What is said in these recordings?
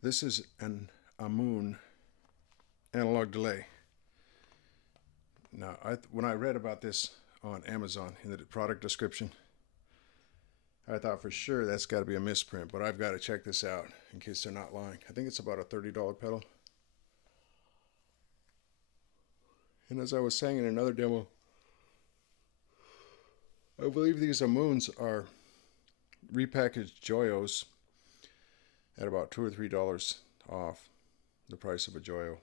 This is an ammoon analog delay. Now, when I read about this on Amazon in the product description, I thought for sure that's got to be a misprint, but I've got to check this out in case they're not lying. I think it's about a $30 pedal. And as I was saying in another demo, I believe these ammoons are repackaged Joyos at about $2 or $3 off the price of a Joyo.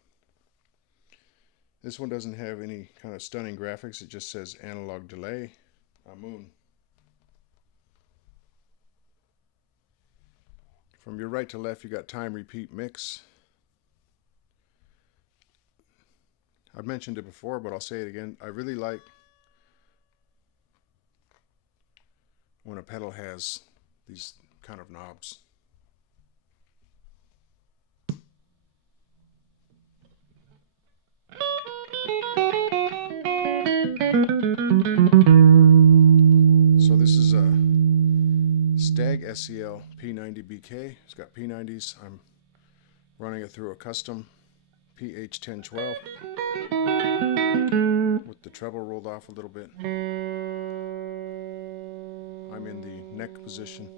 This one doesn't have any kind of stunning graphics. It just says analog delay, ammoon. From your right to left, you got time, repeat, mix. I've mentioned it before, but I'll say it again. I really like when a pedal has these kind of knobs. So this is a Stagg SEL90-BK. It's got P90s. I'm running it through a Kustom PH1012 with the treble rolled off a little bit. I'm in the neck position.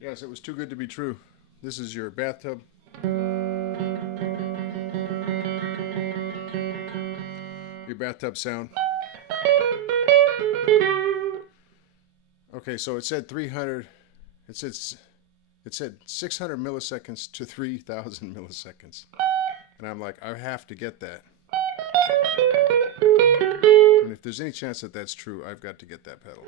Yes, it was too good to be true. This is your bathtub. Your bathtub sound. Okay, so it said 300. It said 600 milliseconds to 3,000 milliseconds, and I'm like, I have to get that. And if there's any chance that that's true, I've got to get that pedal.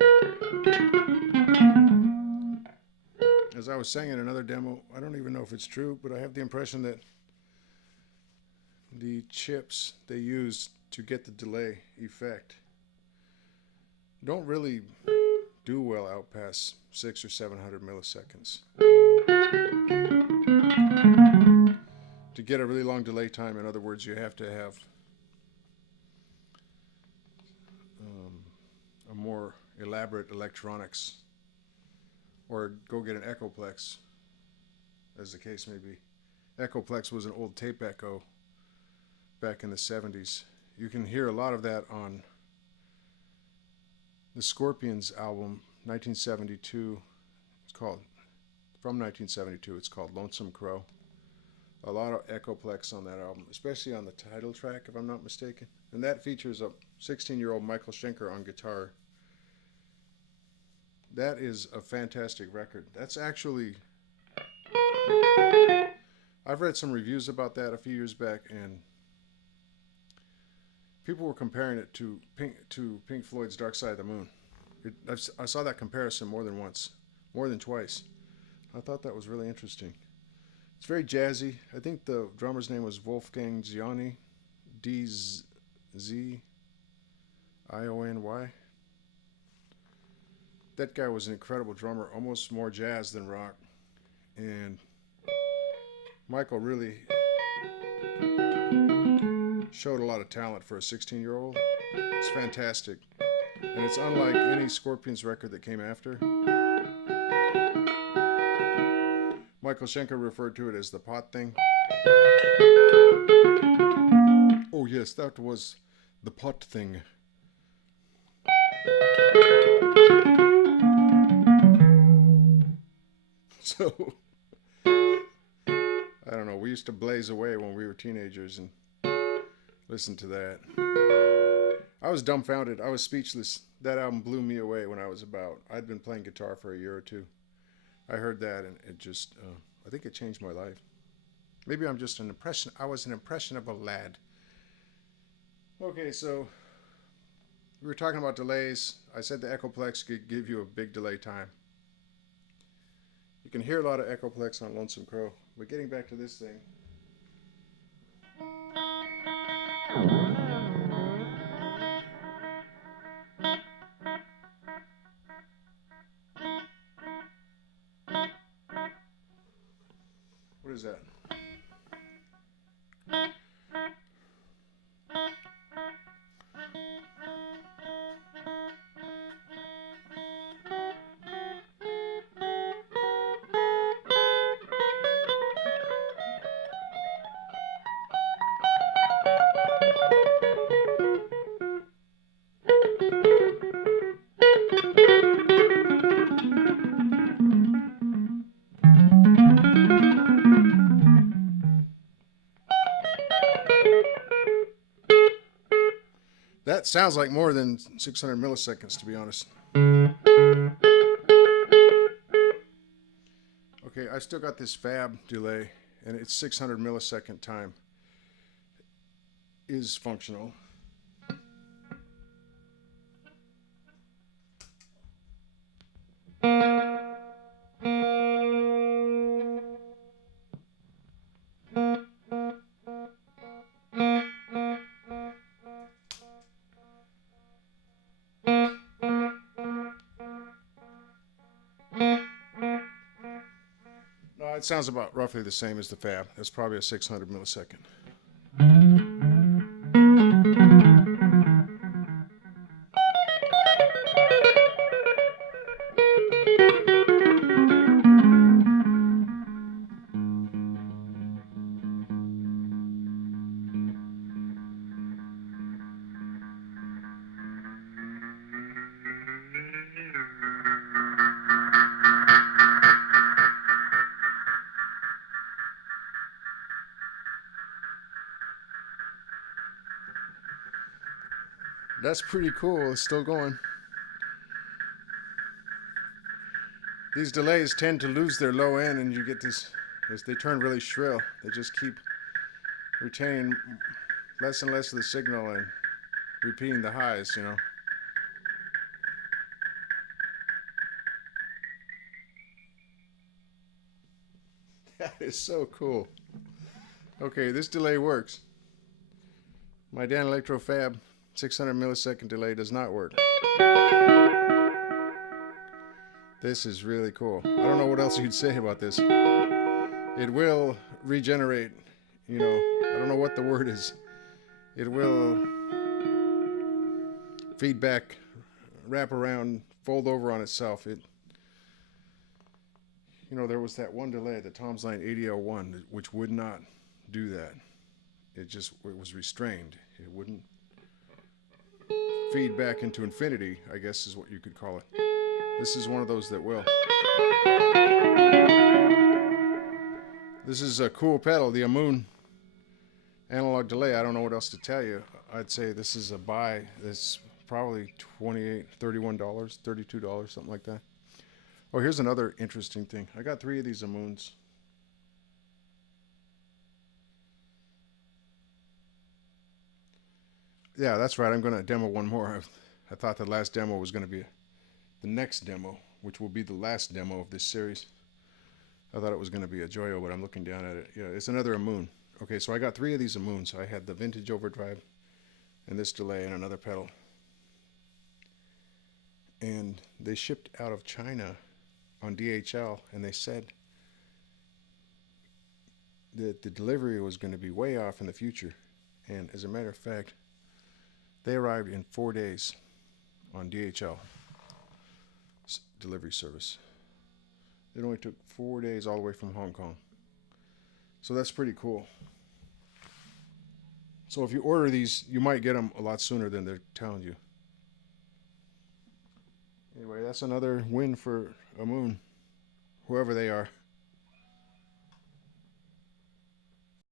As I was saying in another demo, I don't even know if it's true, but I have the impression that the chips they use to get the delay effect don't really do well out past 600 or 700 milliseconds. To get a really long delay time, in other words, you have to have a more elaborate electronics, or go get an Echoplex, as the case may be. Echoplex was an old tape echo back in the 70s. You can hear a lot of that on the Scorpions album, 1972. It's called, from 1972, it's called Lonesome Crow. A lot of Echoplex on that album, especially on the title track, if I'm not mistaken. And that features a 16-year-old Michael Schenker on guitar. That is a fantastic record. That's actually, I've read some reviews about that a few years back, and people were comparing it to Pink Floyd's Dark Side of the Moon. I saw that comparison more than once, more than twice. I thought that was really interesting. It's very jazzy. I think the drummer's name was Wolfgang Ziony, D-Z-I-O-N-Y. That guy was an incredible drummer, almost more jazz than rock. And Michael really showed a lot of talent for a 16-year-old. It's fantastic. And it's unlike any Scorpions record that came after. Michael Schenker referred to it as the pot thing. Oh yes, that was the pot thing. So, I don't know, we used to blaze away when we were teenagers and listen to that. I was dumbfounded. I was speechless. That album blew me away when I'd been playing guitar for a year or two. I heard that and it just, I think it changed my life. Maybe I was an impressionable lad. Okay, so we were talking about delays. I said the Echoplex could give you a big delay time. You can hear a lot of Echoplex on Lonesome Crow. But getting back to this thing. What is that? That sounds like more than 600 milliseconds, to be honest. Okay, I still got this fab delay, and it's 600 millisecond time is functional. No, it sounds about roughly the same as the fab. That's probably a 600 millisecond. That's pretty cool. It's still going. These delays tend to lose their low end, and you get this, as they turn really shrill. They just keep retaining less and less of the signal and repeating the highs, you know. That is so cool. Okay, this delay works. My Dan Electro Fab 600 millisecond delay does not work. This is really cool. I don't know what else you'd say about this. It will regenerate, you know, I don't know what the word is. It will feedback, wrap around, fold over on itself. You know, there was that one delay, the Tom's Line 8001, which would not do that. It was restrained. It wouldn't feed back into infinity, I guess is what you could call it. This is one of those that will. This is a cool pedal, the Ammoon analog delay. I don't know what else to tell you. I'd say this is a buy. It's probably $28, $31, $32, something like that. Oh, here's another interesting thing. I got 3 of these Ammoons. Yeah, that's right. I'm going to demo one more. I thought the last demo was going to be the next demo, which will be the last demo of this series. I thought it was going to be a Joyo, but I'm looking down at it. Yeah, it's another Ammoon. Okay, so I got 3 of these Ammoons. I had the vintage overdrive and this delay and another pedal. And they shipped out of China on DHL, and they said that the delivery was going to be way off in the future. And as a matter of fact, they arrived in 4 days on DHL delivery service. It only took 4 days all the way from Hong Kong. So that's pretty cool. So if you order these, you might get them a lot sooner than they're telling you. Anyway, that's another win for Ammoon, whoever they are.